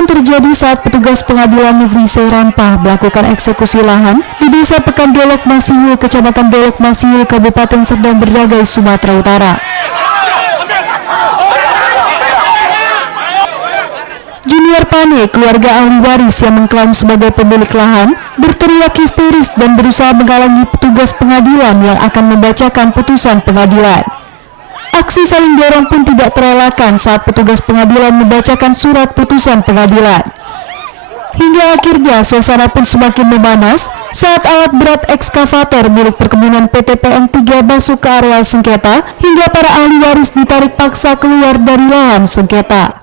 Kericuhan terjadi saat petugas pengadilan negeri Seirampah melakukan eksekusi lahan di Desa Pekan Dolok Masihu, Kecamatan Dolok Masihu, Kabupaten Serdang Bedagai, Sumatera Utara. Junior Pane, keluarga ahli waris yang mengklaim sebagai pemilik lahan, berteriak histeris dan berusaha menghalangi petugas pengadilan yang akan membacakan putusan pengadilan. Aksi saling dorong pun tidak terelakkan saat petugas pengadilan membacakan surat putusan pengadilan. Hingga akhirnya suasana pun semakin memanas saat alat berat ekskavator milik perkebunan PT PN 3 masuk ke areal sengketa hingga para ahli waris ditarik paksa keluar dari lahan sengketa.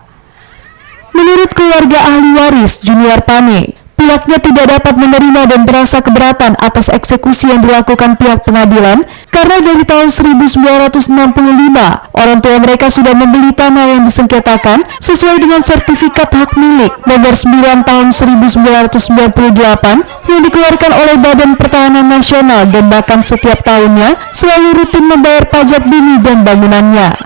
Menurut keluarga ahli waris Junior Pane, pihaknya tidak dapat menerima dan merasa keberatan atas eksekusi yang dilakukan pihak pengadilan karena dari tahun 1965 orang tua mereka sudah membeli tanah yang disengketakan sesuai dengan sertifikat hak milik nomor 9 tahun 1998 yang dikeluarkan oleh Badan Pertahanan Nasional dan bahkan setiap tahunnya selalu rutin membayar pajak bumi dan bangunannya.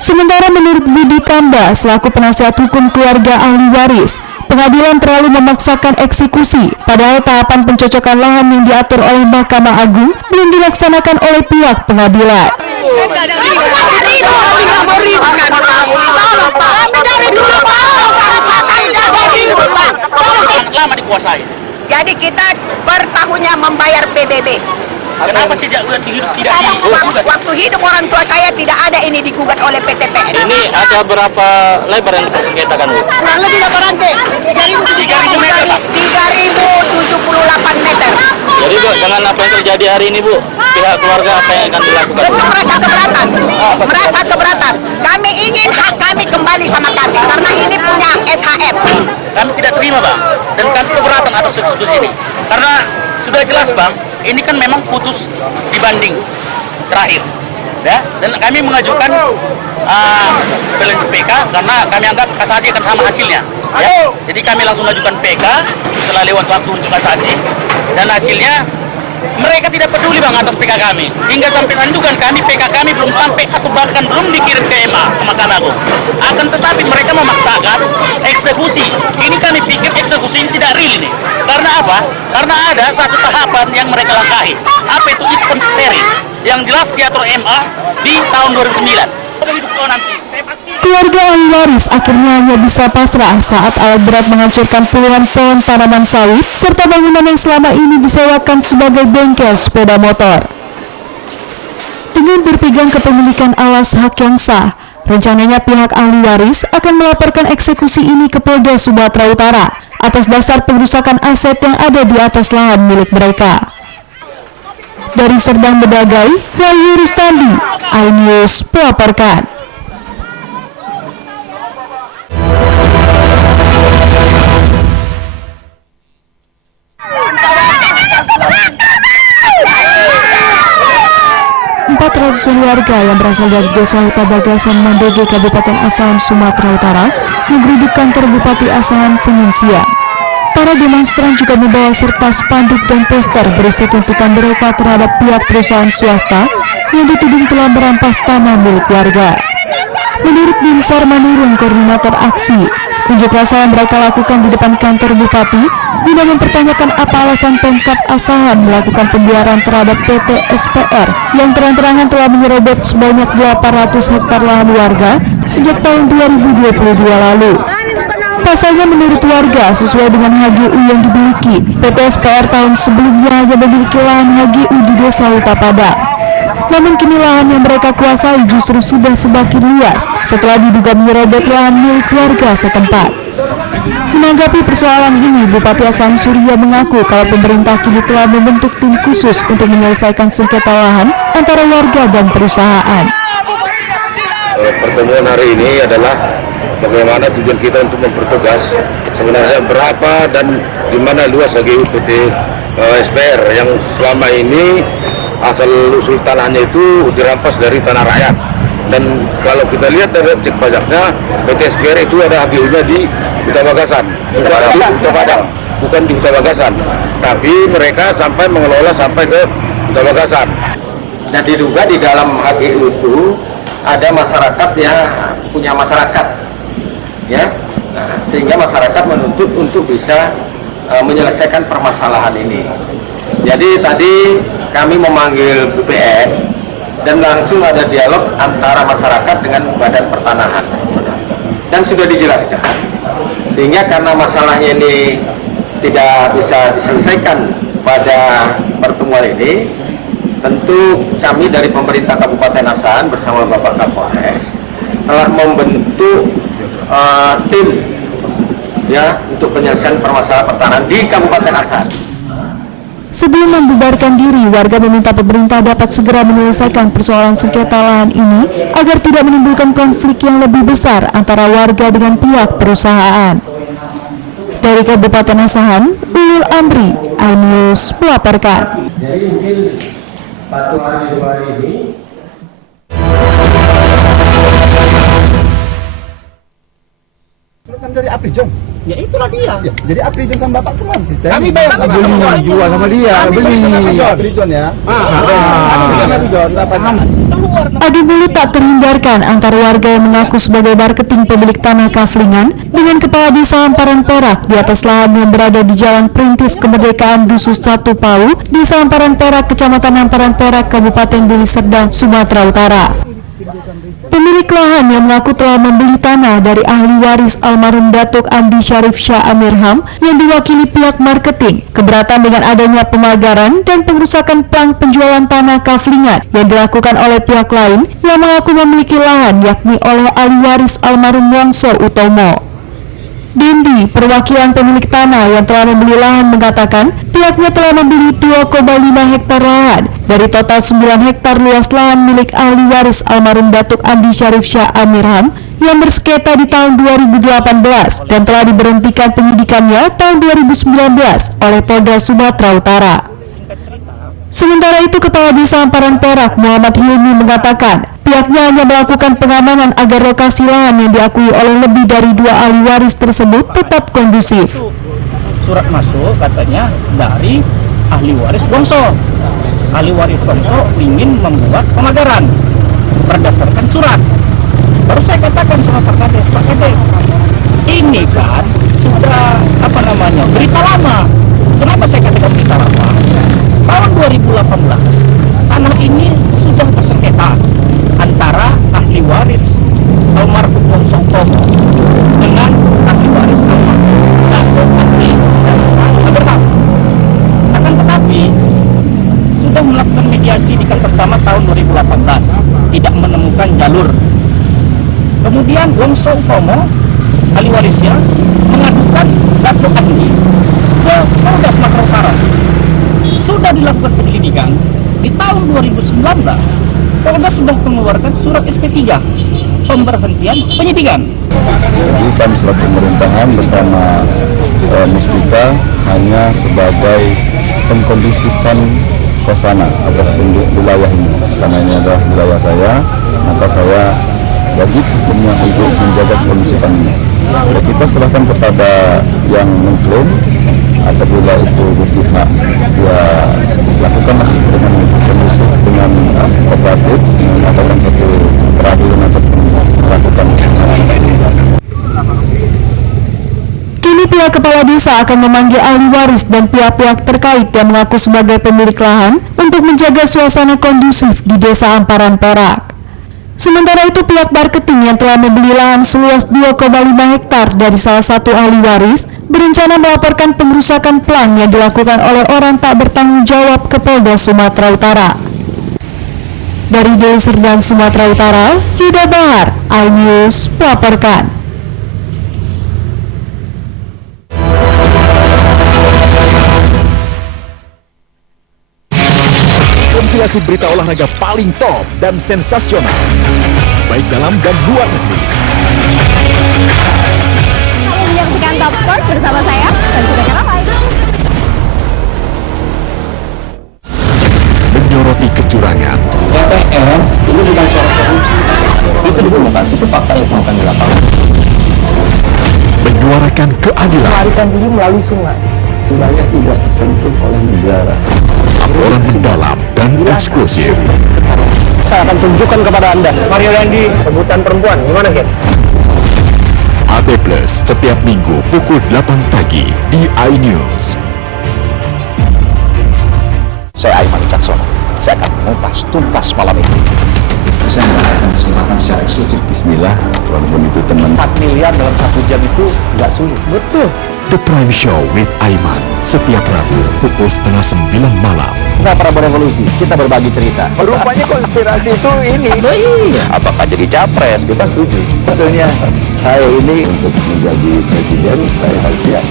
Sementara menurut Budi Tamba selaku penasihat hukum keluarga ahli waris, pengadilan terlalu memaksakan eksekusi, padahal tahapan pencocokan lahan yang diatur oleh Mahkamah Agung belum dilaksanakan oleh pihak pengadilan. Lama dikuasai. Jadi kita per tahunnya membayar PBB. Kenapa sejak udah hidup tidak digugat? Waktu hidup orang tua saya tidak ada ini digugat oleh PTPN. Ini ada berapa lebar yang disengketakan, Bu? Kurang lebih 800, 3.000 meter, Pak. 3.078 meter. Jadi, Bu, dengan apa yang terjadi hari ini, Bu, pihak keluarga apa yang akan dilakukan? Tentu merasa keberatan. Merasa keberatan. Kami ingin hak kami kembali sama kami karena ini punya SHM. Kami tidak terima, Bang, dan kami keberatan atas eksekusi ini. Karena sudah jelas, Bang, ini kan memang putus dibanding terakhir, ya. Dan kami mengajukan PK karena kami anggap kasasi akan sama hasilnya, ya. Jadi kami langsung mengajukan PK setelah lewat waktu untuk kasasi, dan hasilnya mereka tidak peduli, Bang, atas PK kami. Hingga sampai andukan kami, PK kami belum sampai atau bahkan belum dikirim ke MA, ke Mahkamah Agung. Akan tetapi mereka memaksakan eksekusi. Ini kami pikir eksekusi ini tidak real ini. Karena apa? Karena ada satu tahapan yang mereka langkahi. Apa itu steril yang jelas diatur MA di tahun 2009. Keluarga ahli waris akhirnya hanya bisa pasrah saat alat berat menghancurkan puluhan pohon tanaman sawit serta bangunan yang selama ini disewakan sebagai bengkel sepeda motor. Dengan berpegang kepemilikan alas hak yang sah, rencananya pihak ahli waris akan melaporkan eksekusi ini ke Polda Sumatera Utara atas dasar pengrusakan aset yang ada di atas lahan milik mereka. Dari Serdang Bedagai, Wahyu Rustandi, iNews melaporkan. Ratusan warga yang berasal dari Desa Huta Bagasan, Mandege, Kabupaten Asahan, Sumatera Utara, menggeruduk kantor Bupati Asahan Senin siang. Para demonstran juga membawa serta spanduk dan poster berisi tuntutan mereka terhadap pihak perusahaan swasta yang dituding telah merampas tanah milik warga. Menurut Binsar Manurung, koordinator aksi, unjuk rasa yang mereka lakukan di depan kantor Bupati guna mempertanyakan apa alasan Pemkab Asahan melakukan pembiaran terhadap PT SPR yang terang-terangan telah menyerobot sebanyak 800 hektar lahan warga sejak tahun 2022 lalu. Pasalnya menurut warga, sesuai dengan HGU yang dimiliki, PT SPR tahun sebelumnya hanya memiliki lahan HGU di Desa Huta Padang. Namun kini lahan yang mereka kuasai justru sudah semakin luas setelah diduga menyerobot lahan milik warga setempat. Menanggapi persoalan ini, Bupati Asahan Surya mengaku kalau pemerintah kini telah membentuk tim khusus untuk menyelesaikan sengketa lahan antara warga dan perusahaan. Pertemuan hari ini adalah bagaimana tujuan kita untuk mempertegas sebenarnya berapa dan di mana luas HGU PT SPR yang selama ini asal usul tanahnya itu dirampas dari tanah rakyat. Dan kalau kita lihat dari objek pajaknya, PT SPR itu ada HGU-nya di Huta Bagasan, bukan di Huta Padang, bukan di Huta Bagasan, tapi mereka sampai mengelola sampai ke Huta Bagasan. Dan diduga di dalam HGU itu ada masyarakat yang punya masyarakat, ya. Nah, sehingga masyarakat menuntut untuk bisa menyelesaikan permasalahan ini. Jadi tadi kami memanggil BPN dan langsung ada dialog antara masyarakat dengan Badan Pertanahan dan sudah dijelaskan, sehingga karena masalahnya ini tidak bisa diselesaikan pada pertemuan ini, tentu kami dari pemerintah Kabupaten Asahan bersama Bapak Kapolres telah membentuk tim ya untuk penyelesaian permasalahan pertanahan di Kabupaten Asahan. Sebelum membubarkan diri, warga meminta pemerintah dapat segera menyelesaikan persoalan sengketa lahan ini agar tidak menimbulkan konflik yang lebih besar antara warga dengan pihak perusahaan. Dari Kabupaten Asahan, Ulul Amri, iNews melaporkan. Jadi mungkin 1 hari 2 hari ini kan dari Aprijong. Ya itulah dia. Ya, jadi Aprijong sama Bapak cuma sistem. Kami bayar sama beli, jual sama dia, beli. Aprijong ya. Adu mulut tak terhindarkan antara warga yang mengaku sebagai marketing pemilik tanah Kaflingan dengan Kepala Desa Hamparan Perak di atas lahan yang berada di Jalan Perintis Kemerdekaan Dusun 1 Pau, Desa Hamparan Perak, Kecamatan Hamparan Perak, Kabupaten Deli Serdang, Sumatera Utara. Pemilik lahan yang mengaku telah membeli tanah dari ahli waris almarhum Datuk Andi Syarif Shah Amirham yang diwakili pihak marketing keberatan dengan adanya pemagaran dan pengrusakan plang penjualan tanah Kaflingan yang dilakukan oleh pihak lain yang mengaku memiliki lahan, yakni oleh ahli waris almarhum Wongso Utomo. Dendi, perwakilan pemilik tanah yang telah membeli lahan, mengatakan pihaknya telah membeli 2,5 hektar lahan dari total 9 hektar luas lahan milik ahli waris almarhum Datuk Andi Syarif Shah Amirham yang bersengketa di tahun 2018 dan telah diberhentikan penyidikannya tahun 2019 oleh Polda Sumatera Utara. Sementara itu, Kepala Desa Hamparan Perak Muhammad Hilmi mengatakan pihaknya hanya melakukan pengamanan agar lokasi lahan yang diakui oleh lebih dari 2 ahli waris tersebut tetap kondusif. Surat masuk katanya dari ahli waris Wongso. Ahli waris Wongso ingin membuat pemagaran berdasarkan surat. Baru saya katakan sama Pak Kades, ini kan sudah berita lama. Kenapa saya katakan berita lama? Tahun 2018 tanah ini sudah tersengketa antara ahli waris almarhum Wongso Utomo dengan ahli waris almarhum Datuk Andi Syarif Shah Amirham. Akan tetapi sudah melakukan mediasi di kantor camat tahun 2018, tidak menemukan jalur. Kemudian Wongso Utomo ahli warisnya mengadukan Datuk Andi ke Polda Sumatera Utara. Sudah dilakukan penyelidikan di tahun 2019. Polda sudah mengeluarkan surat SP3 pemberhentian penyidikan. Jadi kami selaku pemerintahan bersama Muspika hanya sebagai pengkondusifan suasana atau wilayah ini. Karena ini adalah wilayah saya, maka saya wajib punya untuk menjaga kondusifan ini. Kita serahkan kepada yang mengklaim. Apabila itu berpihak, ya lakukanlah dengan kondusif, dengan kooperatif, mengatakan satu peradilan atau melakukan. Kini pihak kepala desa akan memanggil ahli waris dan pihak-pihak terkait yang mengaku sebagai pemilik lahan untuk menjaga suasana kondusif di Desa Hamparan Perak. Sementara itu, pihak marketing yang telah membeli lahan seluas 2,5 hektar dari salah satu ahli waris berencana melaporkan pengrusakan plang yang dilakukan oleh orang tak bertanggung jawab ke Polda Sumatera Utara. Dari Deli Serdang, Sumatera Utara, Yuda Bahar, iNews melaporkan. Kompilasi berita olahraga paling top dan sensasional, baik dalam dan luar negeri. Kamu menyaksikan Top Sport bersama saya, dan sudah ramai. Menyoroti kecurangan. TTS ini bukan soal korupsi, itu ditemukan, itu fakta yang ditemukan di lapangan. Menyuarakan keadilan. Melarikan diri melalui sungai. Wilayah tidak tersentuh oleh negara. Laporan mendalam dan eksklusif. Saya akan tunjukkan kepada Anda. Mario Dandi, rebutan perempuan, gimana Ken? AB Plus setiap minggu pukul 8 pagi di iNews. Saya Aiman Wicaksono. Saya akan mengupas tuntas malam ini. Saya mendapatkan kesempatan secara eksklusif. Bismillah, walaupun itu teman. 4 miliar dalam 1 jam itu nggak sulit. Betul. The Prime Show with Aiman setiap Rabu pukul 8:30 malam. Saya Prabowo Revolusi, kita berbagi cerita. Rupanya konspirasi itu ini. Oh iya. Apakah jadi capres? Kita setuju. Betulnya saya ini untuk menjadi presiden, saya harus siap.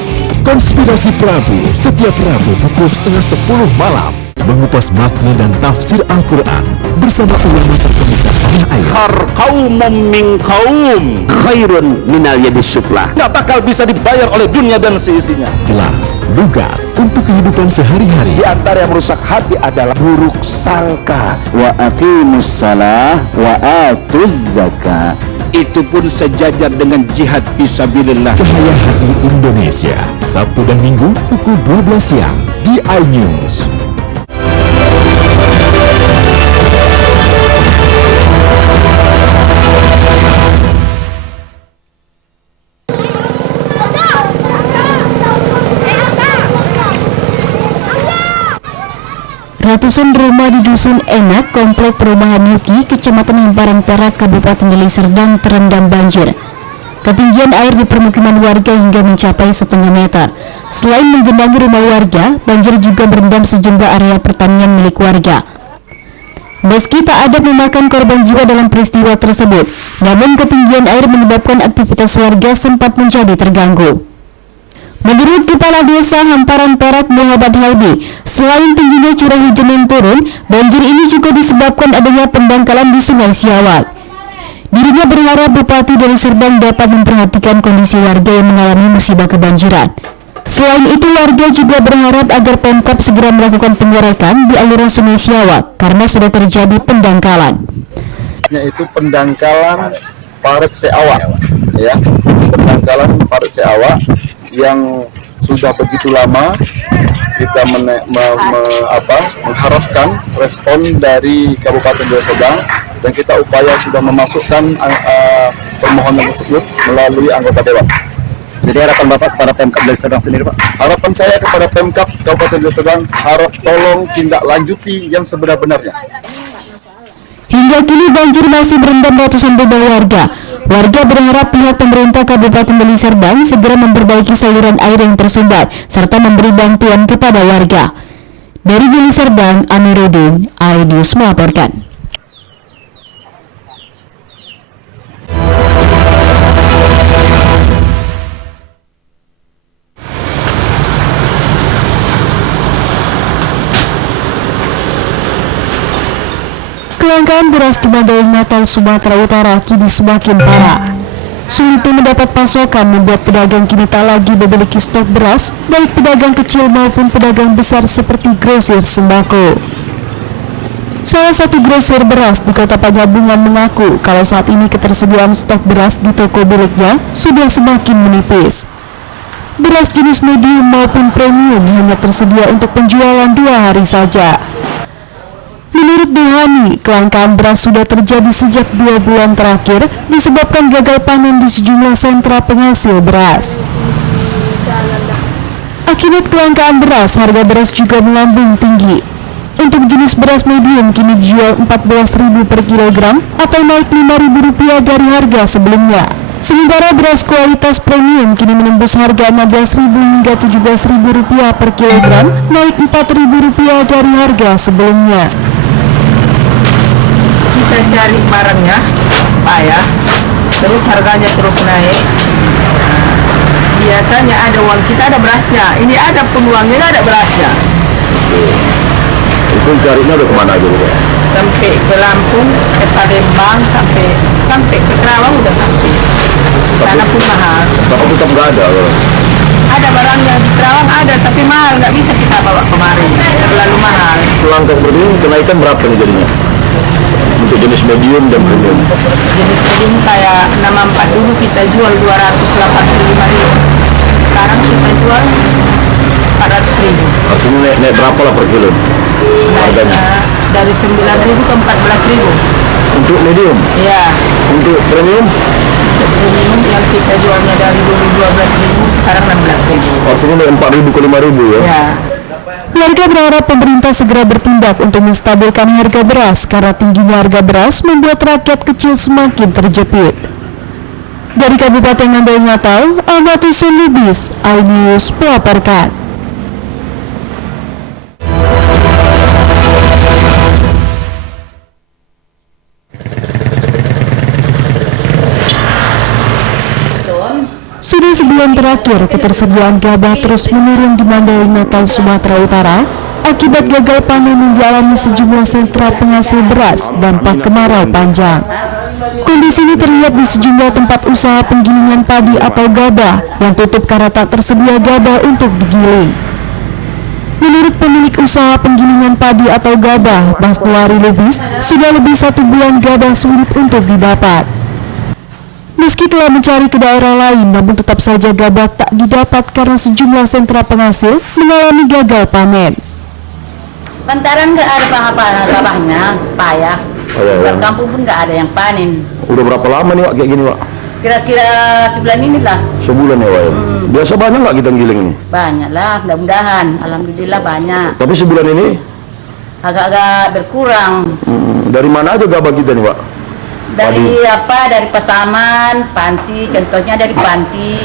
Konspirasi Prabu setiap Rabu pukul 9:30 malam. Mengupas makna dan tafsir Al-Quran bersama ulama terkemuka tanah air. Kaum min kaum khairun minal yadis sufla. Nggak bakal bisa dibayar oleh dunia dan seisinya. Jelas, lugas untuk kehidupan sehari-hari. Di antara yang merusak hati adalah buruk sangka. Wa aqimus salah wa atuz zakah. Itu pun sejajar dengan jihad fisabilillah. Cahaya Hati Indonesia, Sabtu dan Minggu pukul 12 siang di iNews. Ratusan rumah di Dusun Enak, Komplek Perumahan Yuki, Kecamatan Hamparan Perak, Kabupaten Deli Serdang terendam banjir. Ketinggian air di permukiman warga hingga mencapai setengah meter. Selain menggenangi rumah warga, banjir juga merendam sejumlah area pertanian milik warga. Meski tak ada memakan korban jiwa dalam peristiwa tersebut, namun ketinggian air menyebabkan aktivitas warga sempat menjadi terganggu. Menurut Kepala Desa Hamparan Perak Muhammad Halbi, selain tingginya curah hujan yang turun, banjir ini juga disebabkan adanya pendangkalan di Sungai Siawak. Dirinya berharap Bupati Deli Serdang dapat memperhatikan kondisi warga yang mengalami musibah kebanjiran. Selain itu, warga juga berharap agar Pemkab segera melakukan pengerekan di aliran Sungai Siawak karena sudah terjadi pendangkalan. Yaitu pendangkalan Paret Seawak, ya, pendangkalan Paret Seawak yang sudah begitu lama. Kita mengharapkan respon dari Kabupaten Deli Serdang dan kita upaya sudah memasukkan permohonan tersebut melalui anggota dewan. Jadi harapan Bapak kepada Pemkab Deli Serdang sendiri, Pak? Harapan saya kepada Pemkab Kabupaten Deli Serdang, harap tolong tindak lanjuti yang sebenar-benarnya. Hingga kini banjir masih merendam ratusan rumah warga. Warga berharap pihak pemerintah Kabupaten Deli Serdang segera memperbaiki saluran air yang tersumbat serta memberi bantuan kepada warga. Dari Deli Serdang, Amiruddin, iNews melaporkan. Kelangkaan beras di Madaeng Natal, Sumatera Utara kini semakin parah. Sulitnya mendapat pasokan membuat pedagang kini tak lagi memiliki stok beras, baik pedagang kecil maupun pedagang besar seperti grosir sembako. Salah satu grosir beras di Kota Pagabungan mengaku kalau saat ini ketersediaan stok beras di toko miliknya sudah semakin menipis. Beras jenis medium maupun premium hanya tersedia untuk penjualan 2 hari saja. Menurut Duhani, kelangkaan beras sudah terjadi sejak 2 bulan terakhir disebabkan gagal panen di sejumlah sentra penghasil beras. Akibat kelangkaan beras, harga beras juga melambung tinggi. Untuk jenis beras medium kini dijual Rp14.000 per kilogram atau naik Rp5.000 dari harga sebelumnya. Sementara beras kualitas premium kini menembus harga Rp16.000 hingga Rp17.000 per kilogram, naik Rp4.000 dari harga sebelumnya. Kita cari barangnya, Pak ya, terus harganya terus naik. Biasanya ada uang kita, ada berasnya. Ini ada pun uangnya, ada berasnya. Itu carinya udah kemana aja, Bu? Sampai ke Lampung, ke Palembang, sampai ke Kerawang udah sampai. Di sana pun mahal. Tapi tetap nggak ada, loh. Ada barangnya di Kerawang ada, tapi mahal, nggak bisa kita bawa kemari, terlalu mahal. Langkah seperti ini kenaikan berapa nih jadinya? Untuk jenis medium dan premium. Jenis medium kayak 64 dulu kita jual 285.000. Sekarang kita jual 400.000. Artinya naik berapa lah per kilo? Harganya? Dari 9.000 ke 14.000. Untuk medium? Iya. Untuk premium? Premium yang kita jualnya dari dulu 12.000 sekarang 16.000. Artinya dari 4.000 ke 5.000 ya? Ya. Warga berharap pemerintah segera bertindak untuk menstabilkan harga beras karena tingginya harga beras membuat rakyat kecil semakin terjepit. Dari Kabupaten Mandailing Natal, Ahmad Hussein Lubis, iNews melaporkan. Sudah sebulan terakhir, ketersediaan gabah terus menurun di Mandailing Natal, Sumatera Utara akibat gagal panen yang dialami sejumlah sentra penghasil beras dampak kemarau panjang. Kondisi ini terlihat di sejumlah tempat usaha penggilingan padi atau gabah yang tutup karena tak tersedia gabah untuk digiling. Menurut pemilik usaha penggilingan padi atau gabah, Mas Nuari Lubis, sudah lebih 1 bulan gabah sulit untuk didapat. Meski telah mencari ke daerah lain, namun tetap saja gabah tak didapat karena sejumlah sentra penghasil mengalami gagal panen. Lantaran nggak ada apa-apa gabahnya, payah. Di kampung pun nggak ada yang panen. Udah berapa lama nih Wak kayak gini Wak? Kira-kira sebulan inilah. Sebulan ya Wak ya? Biasa banyak nggak kita giling ini? Banyak lah, mudah-mudahan. Alhamdulillah banyak. Tapi sebulan ini? Agak-agak berkurang. Dari mana aja gabah kita nih Wak? Dari Dari Pasaman, Panti, contohnya dari Panti,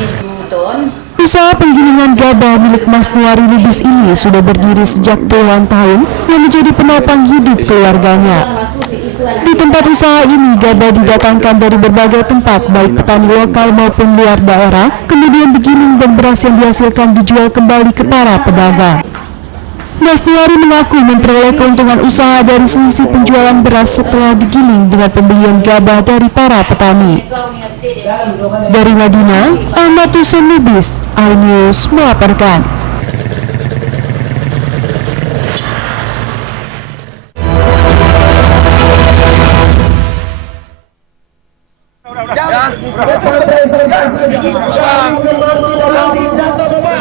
Ton. Usaha penggilingan gabah milik Mas Nuari Lubis ini sudah berdiri sejak puluhan tahun yang menjadi penopang hidup keluarganya. Di tempat usaha ini, gabah didatangkan dari berbagai tempat, baik petani lokal maupun luar daerah, kemudian digiling dan beras yang dihasilkan dijual kembali ke para pedagang. Mas Nuari mengaku memperoleh keuntungan usaha dari selisih penjualan beras setelah digiling dengan pembelian gabah dari para petani. Dari Madinah, Ahmad Hussein Lubis, iNews melaporkan.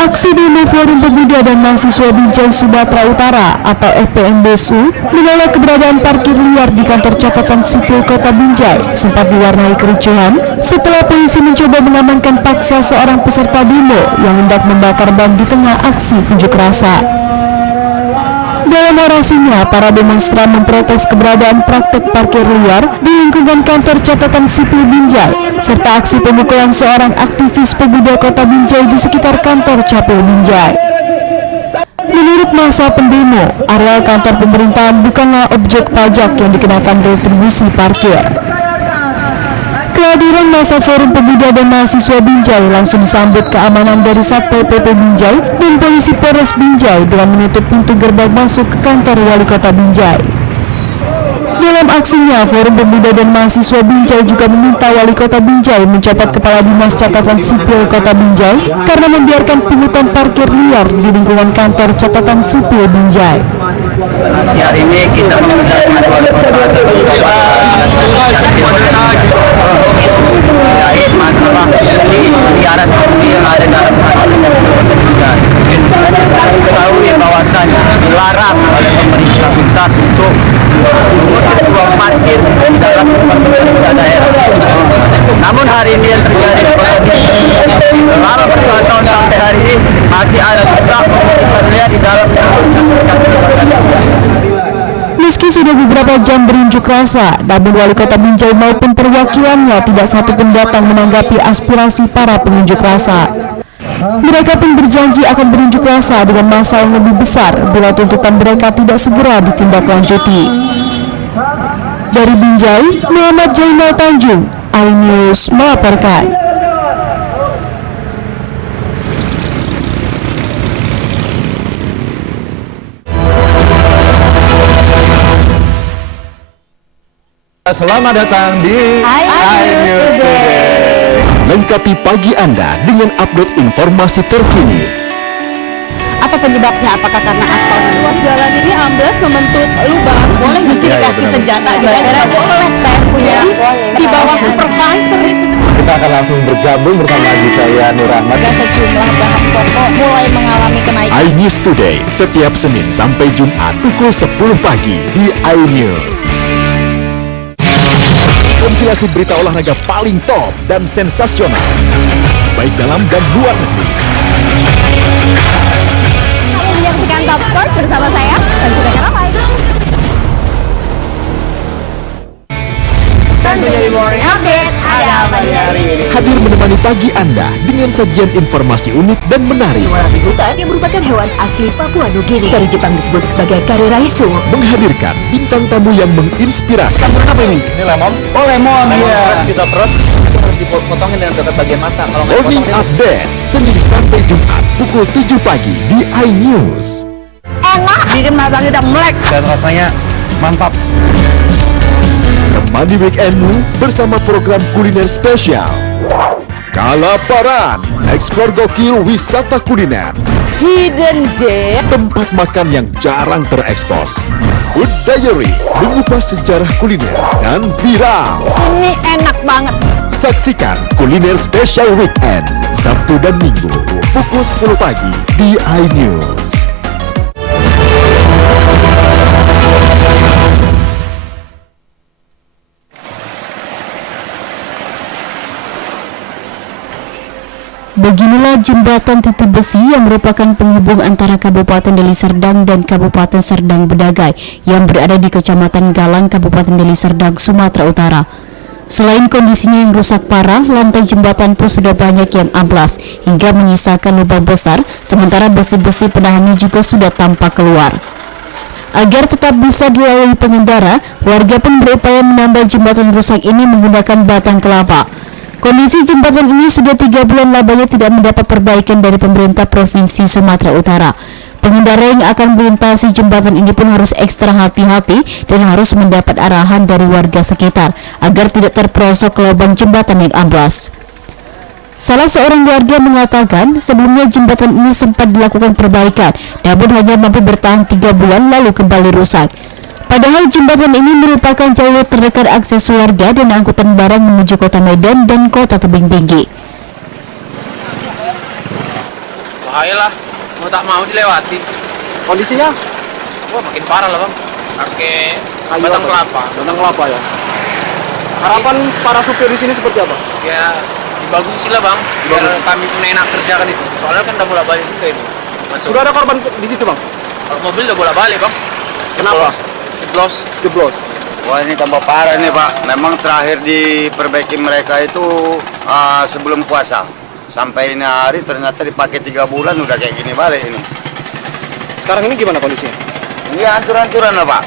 Aksi demo Forum Pemuda dan Mahasiswa Binjai Sumatera Utara atau FPMBSU menolak keberadaan parkir liar di kantor catatan sipil Kota Binjai sempat diwarnai kericuhan setelah polisi mencoba mengamankan paksa seorang peserta demo yang hendak membakar ban di tengah aksi unjuk rasa. Dalam orasinya, para demonstran memprotes keberadaan praktek parkir liar di lingkungan kantor catatan sipil Binjai, serta aksi pemukulan seorang aktivis pemuda Kota Binjai di sekitar kantor Capil Binjai. Menurut massa pendemo, areal kantor pemerintahan bukanlah objek pajak yang dikenakan retribusi parkir. Kehadiran massa Forum Pemuda dan Mahasiswa Binjai langsung disambut keamanan dari Satpol PP Binjai dan polisi Polres Binjai dengan menutup pintu gerbang masuk ke kantor Wali Kota Binjai. Dalam aksinya, Forum Pemuda dan Mahasiswa Binjai juga meminta Wali Kota Binjai mencopot Kepala Dinas Catatan Sipil Kota Binjai karena membiarkan pungutan parkir liar di lingkungan kantor Catatan Sipil Binjai. Hari ini kita terkait masalah liaran seperti yang ada dalam dan kita ketahui bahwasannya dilarang oleh pemerintah pusat untuk membuat parkir di dalam pemerintah daerah. Namun hari ini yang terjadi di Kota Binjai selama bertahun-tahun sampai hari ini masih ada juga pemerintah di dalam Meski sudah beberapa jam berunjuk rasa, namun Wali Kota Binjai maupun perwakilannya tidak satu pun datang menanggapi aspirasi para pengunjuk rasa. Mereka pun berjanji akan berunjuk rasa dengan massa yang lebih besar bila tuntutan mereka tidak segera ditindaklanjuti. Dari Binjai, Muhammad Jainal Tanjung, iNews melaporkan. Selamat datang di iNews Today. Lengkapi pagi Anda dengan update informasi terkini. Apa penyebabnya? Apakah karena aspal ruas jalan ini amblas membentuk lubang? Boleh nggak sih dikasih senjata? Kira-kira boleh. Saya punya di bawah supervisor. Kita akan langsung bergabung bersama lagi saya Nur Ahmad. Sejumlah bahan pokok mulai mengalami kenaikan. iNews Today setiap Senin sampai Jumat pukul 10 pagi di iNews. Kompilasi berita olahraga paling top dan sensasional, baik dalam dan luar negeri. Kamu menyaksikan Top Sport bersama saya, Tanjung Karamai. Tentunya di Morning Update, ada apa di hari ini? Hadir menemani pagi Anda dengan sajian informasi unik dan menarik. Hutan yang merupakan hewan asli Papua Nugini. Dari Jepang disebut sebagai kareraisu. Menghadirkan bintang tamu yang menginspirasi. Apa ini? Ini lemon. Oh, lemon. Iya. Kita perut harus dipotongin dengan dekat bagian mata. Kalau nggak Morning Update Senin sampai Jumat pukul 7 pagi di iNews. Enak, bikin matanya udah melek. Dan rasanya mantap. Temani weekendmu bersama program kuliner spesial Kalaparan, eksplor gokil wisata kuliner. Hidden Gem. Tempat makan yang jarang terekspos. Food Diary, mengupas sejarah kuliner dan viral. Ini enak banget. Saksikan kuliner spesial weekend Sabtu dan Minggu pukul 10 pagi di iNews. Beginilah jembatan titik besi yang merupakan penghubung antara Kabupaten Deli Serdang dan Kabupaten Serdang Bedagai yang berada di Kecamatan Galang, Kabupaten Deli Serdang, Sumatera Utara. Selain kondisinya yang rusak parah, lantai jembatan pun sudah banyak yang amblas hingga menyisakan lubang besar, sementara besi-besi penahannya juga sudah tampak keluar. Agar tetap bisa dilalui pengendara, warga pun berupaya menambal jembatan rusak ini menggunakan batang kelapa. Kondisi jembatan ini sudah 3 bulan lamanya tidak mendapat perbaikan dari pemerintah Provinsi Sumatera Utara. Pengendara yang akan melintasi jembatan ini pun harus ekstra hati-hati dan harus mendapat arahan dari warga sekitar agar tidak terperosok ke lubang jembatan yang amblas. Salah seorang warga mengatakan sebelumnya jembatan ini sempat dilakukan perbaikan, namun hanya mampu bertahan 3 bulan lalu kembali rusak. Padahal jembatan ini merupakan jalur terdekat akses warga dan angkutan barang menuju kota Medan dan kota tebing tinggi. Bahayalah, mau tak mau dilewati. Kondisinya? Wah, makin parah lah bang. Pakai batang kelapa. Batang kelapa ya. Harapan para supir di sini seperti apa? Ya, dibagusin lah bang. Biar kami pun enak kerja kan itu. Soalnya kan udah bolak-balik juga ini. Masuk. Sudah ada korban di situ bang? Kalau mobil udah bolak-balik bang. Kenapa? Jeblos. Wah, ini tambah parah nih Pak. Memang terakhir diperbaiki mereka itu sebelum puasa. Sampai ini hari ternyata dipakai 3 bulan udah kayak gini balik ini. Sekarang ini gimana kondisinya? Ini hancur-hancuran lah Pak.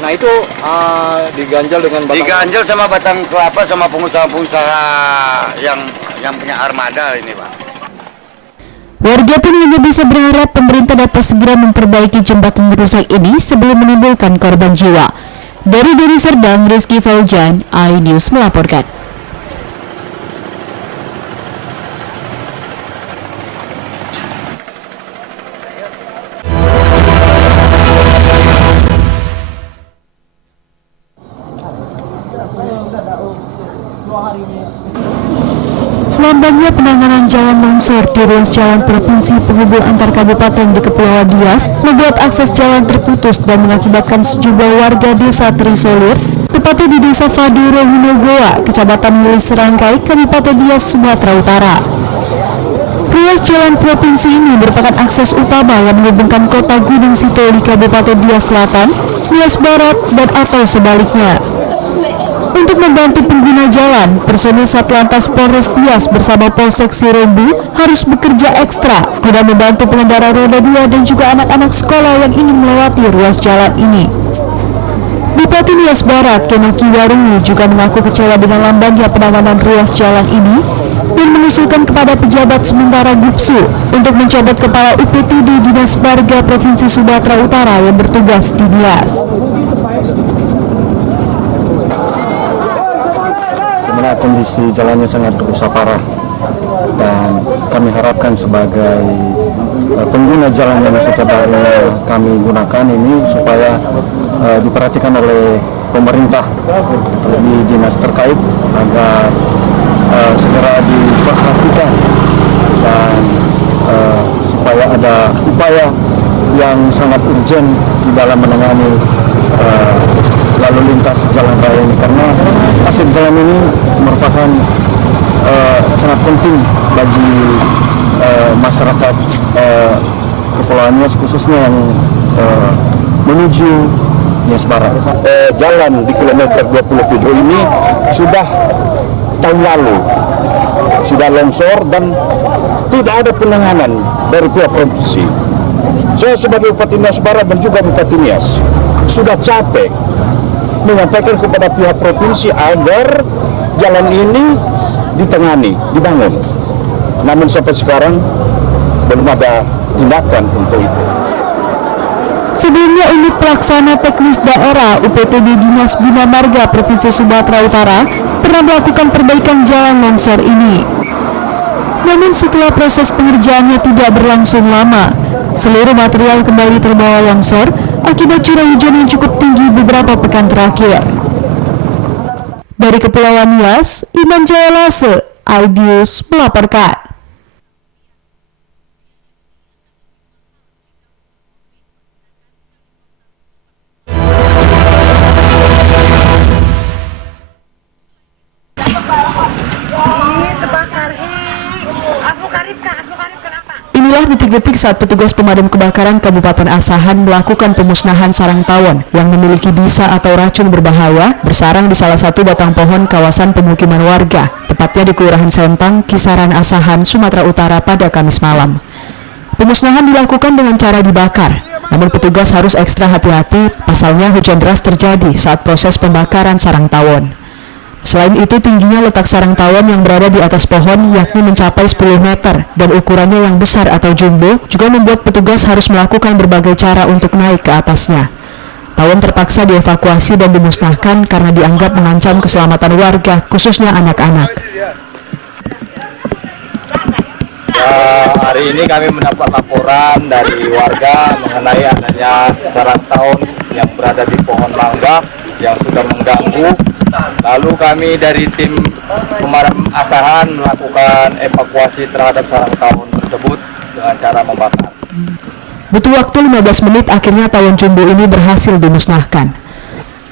Nah itu diganjal dengan batang. Diganjal sama batang kelapa sama pengusaha-pengusaha yang punya armada ini Pak. Warga pun hanya bisa berharap pemerintah dapat segera memperbaiki jembatan rusak ini sebelum menimbulkan korban jiwa. Dari Deli Serdang, Rizky Faujan, iNews melaporkan. Lambannya penanganan jalan longsor di ruas jalan provinsi penghubung antar kabupaten di Kepulauan Nias membuat akses jalan terputus dan mengakibatkan sejumlah warga desa terisolir, tepatnya di desa Faduro Hinogoa, Kecamatan Wilis Serangkai, Kabupaten Nias, Sumatera Utara. Ruas jalan provinsi ini merupakan akses utama yang menghubungkan kota Gunung Sitoli di Kabupaten Nias Selatan, Nias Barat, dan atau sebaliknya. Untuk membantu pengguna jalan, personil Satlantas Polres Nias bersama Polsek Sirembu harus bekerja ekstra guna membantu pengendara roda 2 dan juga anak-anak sekolah yang ingin melewati ruas jalan ini. Bupati Nias Barat, Kenoki Warungu, juga mengaku kecewa dengan lambannya penanganan ruas jalan ini dan mengusulkan kepada pejabat sementara Gupsu untuk mencopot kepala UPTD Dinas Marga Provinsi Sumatera Utara yang bertugas di Nias. Kondisi jalannya sangat rusak parah dan kami harapkan sebagai pengguna jalan yang setiap hari kami gunakan ini supaya diperhatikan oleh pemerintah di dinas terkait agar segera diperhatikan dan supaya ada upaya yang sangat urgent di dalam menangani lalu lintas jalan raya ini, karena jalan ini merupakan sangat penting bagi masyarakat Kepulauan Nias, khususnya yang menuju Nias Barat. Jalan di kilometer 27 ini sudah tahun lalu sudah longsor dan tidak ada penanganan dari pihak provinsi. Saya sebagai Bupati Nias Barat dan juga Bupati Nias sudah capek menyampaikan kepada pihak provinsi agar jalan ini ditangani, dibangun. Namun sampai sekarang belum ada tindakan untuk itu. Sebelumnya, Unit Pelaksana Teknis Daerah UPTD Dinas Bina Marga Provinsi Sumatera Utara pernah melakukan perbaikan jalan longsor ini. Namun setelah proses pengerjaannya tidak berlangsung lama, seluruh material kembali terbawa longsor akibat curah hujan yang cukup tinggi beberapa pekan terakhir. Dari Kepulauan Nias, Iman Jayalase, iNews melaporkan. Inilah detik-detik saat petugas pemadam kebakaran Kabupaten Asahan melakukan pemusnahan sarang tawon yang memiliki bisa atau racun berbahaya bersarang di salah satu batang pohon kawasan pemukiman warga, tepatnya di Kelurahan Sentang, Kisaran Asahan, Sumatera Utara pada Kamis malam. Pemusnahan dilakukan dengan cara dibakar, namun petugas harus ekstra hati-hati pasalnya hujan deras terjadi saat proses pembakaran sarang tawon. Selain itu, tingginya letak sarang tawon yang berada di atas pohon yakni mencapai 10 meter dan ukurannya yang besar atau jumbo juga membuat petugas harus melakukan berbagai cara untuk naik ke atasnya. Tawon terpaksa dievakuasi dan dimusnahkan karena dianggap mengancam keselamatan warga, khususnya anak-anak. Hari ini kami mendapat laporan dari warga mengenai adanya sarang tawon yang berada di pohon mangga yang sudah mengganggu. Lalu kami dari tim pemadam Asahan melakukan evakuasi terhadap sarang tawon tersebut dengan cara membakar. Butuh waktu 15 menit, akhirnya tawon jumbo ini berhasil dimusnahkan.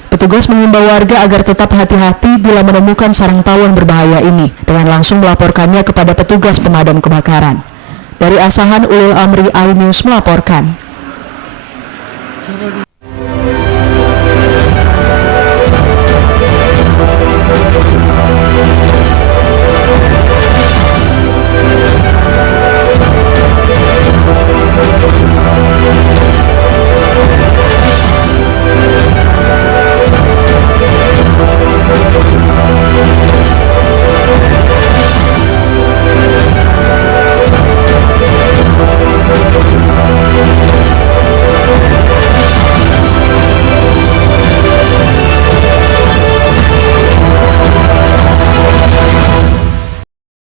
Petugas mengimbau warga agar tetap hati-hati bila menemukan sarang tawon berbahaya ini dengan langsung melaporkannya kepada petugas pemadam kebakaran. Dari Asahan, Ulil Amri, iNews melaporkan.